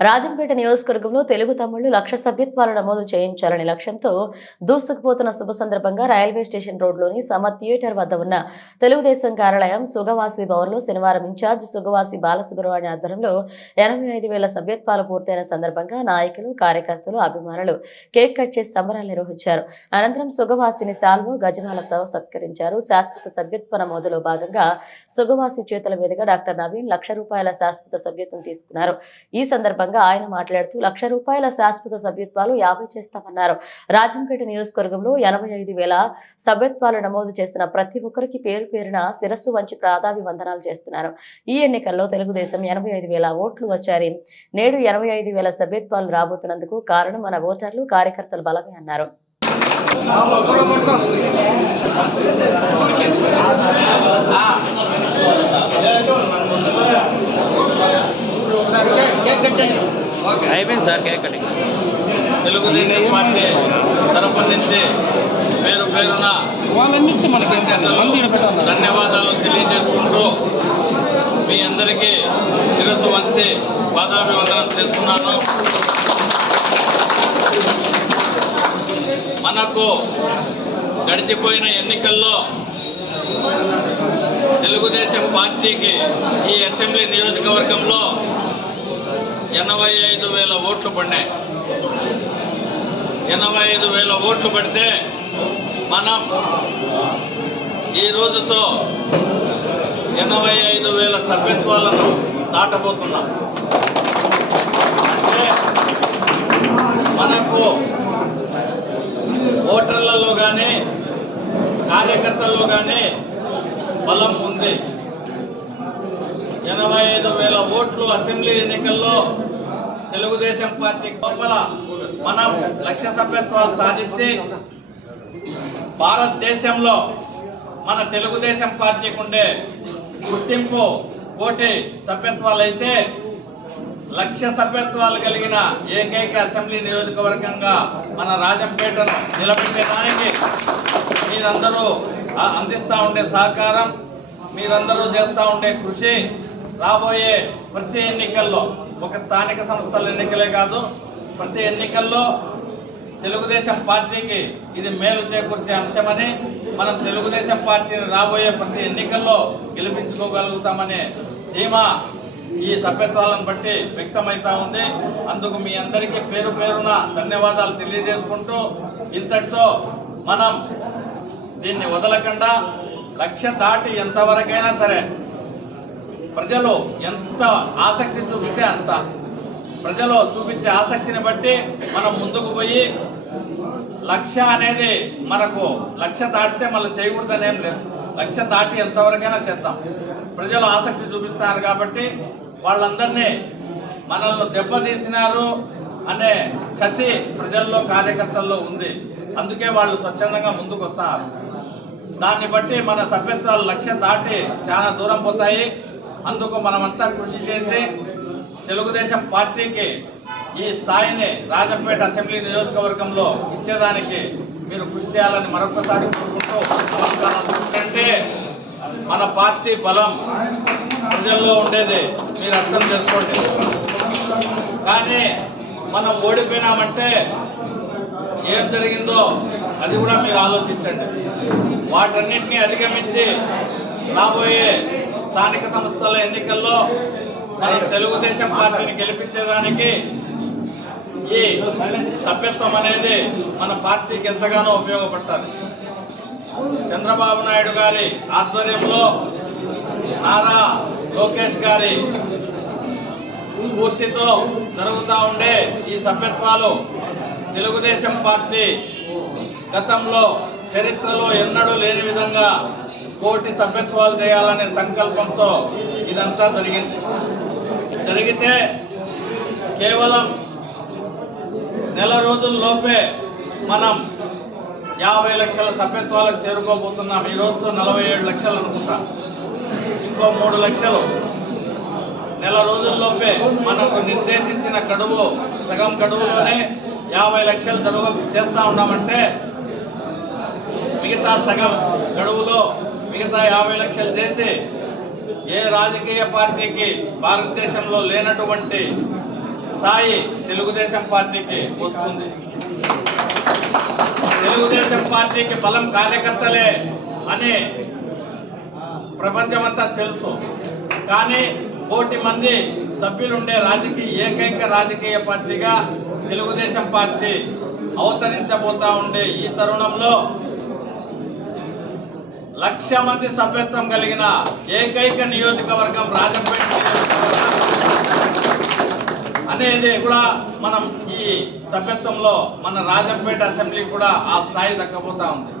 రాజంపేట నియోజకవర్గంలో తెలుగు తమ్ముళ్ళు లక్ష సభ్యత్వాలు నమోదు చేయించాలనే లక్ష్యంతో దూసుకుపోతున్న శుభ సందర్భంగా రైల్వే స్టేషన్ రోడ్లోని సమ థియేటర్ వద్ద ఉన్న తెలుగుదేశం కార్యాలయం సుగవాసి భవన్లో శనివారం ఇన్ఛార్జ్ సుగవాసి బాలసుబ్రహ్మణ్య ఆధ్వర్యంలో ఎనభై ఐదు వేల సభ్యత్వాలు పూర్తయిన సందర్భంగా నాయకులు కార్యకర్తలు అభిమానులు కేక్ కట్ చేసి సంబరాలు నిర్వహించారు. అనంతరం సుగవాసిని సాల్వో గజమాలతో సత్కరించారు. శాశ్వత సభ్యత్వ నమోదులో భాగంగా సుగవాసి చేతుల మీదుగా డాక్టర్ నవీన్ లక్ష రూపాయల శాశ్వత సభ్యత్వం తీసుకున్నారు. ఈ సందర్భంగా ఆయన మాట్లాడుతూ లక్ష రూపాయల శాశ్వత సభ్యత్వాలు యాభై చేస్తామన్నారు. రాజంపేట నియోజకవర్గంలో ఎనభై ఐదు వేల సభ్యత్వాలు నమోదు చేసిన ప్రతి ఒక్కరికి పేరు పేరున శిరస్సు వంచి ప్రాధాభివందనాలు చేస్తున్నారు. ఈ ఎన్నికల్లో తెలుగుదేశం ఎనభై ఐదు వేల ఓట్లు వచ్చారు నేడు ఎనభై ఐదు వేల సభ్యత్వాలు రాబోతున్నందుకు కారణం మన ఓటర్లు కార్యకర్తలు బలమే అన్నారు. Sir cake cutting. Telugudesam party తరపు నుంచి పేరు పేరున ధన్యవాదాలు తెలియజేసుకుంటూ మీ అందరికీ శిరస్సు వంచి పాదాభివందనం చేస్తున్నాను. మనకు గడిచిపోయిన ఎన్నికల్లో తెలుగుదేశం పార్టీకి ఈ అసెంబ్లీ నియోజకవర్గంలో ఎనభై ఐదు వేల ఓట్లు పడినాయి. ఎనభై ఐదు వేల ఓట్లు పడితే మనం ఈ రోజుతో ఎనభై ఐదు వేల సభ్యత్వాలను దాటబోతున్నాం. అంటే మనకు ఓటర్లలో కానీ కార్యకర్తల్లో కానీ బలం ఉంది. ఎనభై ఓట్లు అసెంబ్లీ ఎన్నికల్లో తెలుగుదేశం పార్టీ లోపల మనం లక్ష సభ్యత్వాలు సాధించి భారతదేశంలో మన తెలుగుదేశం పార్టీకి ఉండే గుర్తింపు కోటి సభ్యత్వాలు అయితే లక్ష సభ్యత్వాలు కలిగిన ఏకైక అసెంబ్లీ నియోజకవర్గంగా మన రాజంపేటను నిలబెట్టడానికి మీరందరూ అందిస్తూ ఉండే సహకారం మీరందరూ చేస్తూ ఉండే కృషి రాబోయే ప్రతి ఎన్నికల్లో ఒక స్థానిక సంస్థల ఎన్నికలే కాదు ప్రతి ఎన్నికల్లో తెలుగుదేశం పార్టీకి ఇది మేలు చేకూర్చే అంశమని మనం తెలుగుదేశం పార్టీని రాబోయే ప్రతి ఎన్నికల్లో గెలిపించుకోగలుగుతామనే ధీమా ఈ సభ్యత్వాలను బట్టి వ్యక్తమవుతా ఉంది. అందుకు మీ అందరికీ పేరు పేరున ధన్యవాదాలు తెలియజేసుకుంటూ ఇంతటితో మనం దీన్ని వదలకుండా లక్ష్య దాటి ఎంతవరకైనా సరే ప్రజలు ఎంత ఆసక్తి చూపితే అంత. ప్రజలు చూపించే ఆసక్తిని బట్టి మనం ముందుకు పోయి లక్ష్య అనేది మనకు లక్ష్య దాటితే మళ్ళీ చేయకూడదనేం లేదు. లక్ష్య దాటి ఎంతవరకైనా చేద్దాం. ప్రజలు ఆసక్తి చూపిస్తున్నారు కాబట్టి వాళ్ళందరినీ మనల్ని దెబ్బతీసినారు అనే కసి ప్రజల్లో కార్యకర్తల్లో ఉంది. అందుకే వాళ్ళు స్వచ్ఛందంగా ముందుకు వస్తున్నారు దాన్ని బట్టి మన సభ్యత్వాలు లక్ష్యం దాటి చాలా దూరం పోతాయి. అందుకు మనమంతా కృషి చేసి తెలుగుదేశం పార్టీకి ఈ స్థాయిని రాజంపేట అసెంబ్లీ నియోజకవర్గంలో ఇచ్చేదానికి మీరు కృషి చేయాలని మరొకసారి కోరుకుంటూ అంటే మన పార్టీ బలం ప్రజల్లో ఉండేది మీరు అర్థం చేసుకోండి. కానీ మనం ఓడిపోయినామంటే ఏం జరిగిందో అది కూడా మీరు ఆలోచించండి. వాటన్నిటిని అధిగమించి రాబోయే స్థానిక సంస్థల ఎన్నికల్లో మన తెలుగుదేశం పార్టీని గెలిపించేదానికి ఈ సభ్యత్వం అనేది మన పార్టీకి ఎంతగానో ఉపయోగపడుతుంది. చంద్రబాబు నాయుడు గారి ఆధ్వర్యంలో నారా లోకేష్ గారి స్ఫూర్తితో జరుగుతూ ఉండే ఈ సభ్యత్వాలు తెలుగుదేశం పార్టీ గతంలో చరిత్రలో ఎన్నడూ లేని విధంగా కోటి సభ్యత్వాలు చేయాలనే సంకల్పంతో ఇదంతా జరిగింది. జరిగితే కేవలం నెల రోజుల్లోపే మనం యాభై లక్షల సభ్యత్వాలకు చేరుకోబోతున్నాం. ఈ రోజుతో నలభై ఏడు లక్షలు అనుకుంటా. ఇంకో మూడు లక్షలు. నెల రోజుల్లోపే మనకు నిర్దేశించిన గడువు సగం గడువులోనే యాభై లక్షలు జరుగు చేస్తా ఉన్నామంటే మిగతా సగం గడువులో మిగతా యాభై లక్షలు చేసి ఏ రాజకీయ పార్టీకి భారతదేశంలో లేనటువంటి స్థాయి తెలుగుదేశం పార్టీకి వస్తుంది. తెలుగుదేశం పార్టీకి బలం కార్యకర్తలే అని ప్రపంచమంతా తెలుసు. కానీ కోటి మంది సభ్యులుండే రాజకీయ ఏకైక రాజకీయ పార్టీగా తెలుగుదేశం పార్టీ అవతరించబోతా ఉండే ఈ తరుణంలో లక్ష మంది సభ్యత్వం కలిగిన ఏకైక నియోజకవర్గం రాజంపేట అనేది కూడా మనం ఈ సభ్యత్వంలో మన రాజంపేట అసెంబ్లీ కూడా ఆ స్థాయి దక్కపోతా ఉంది.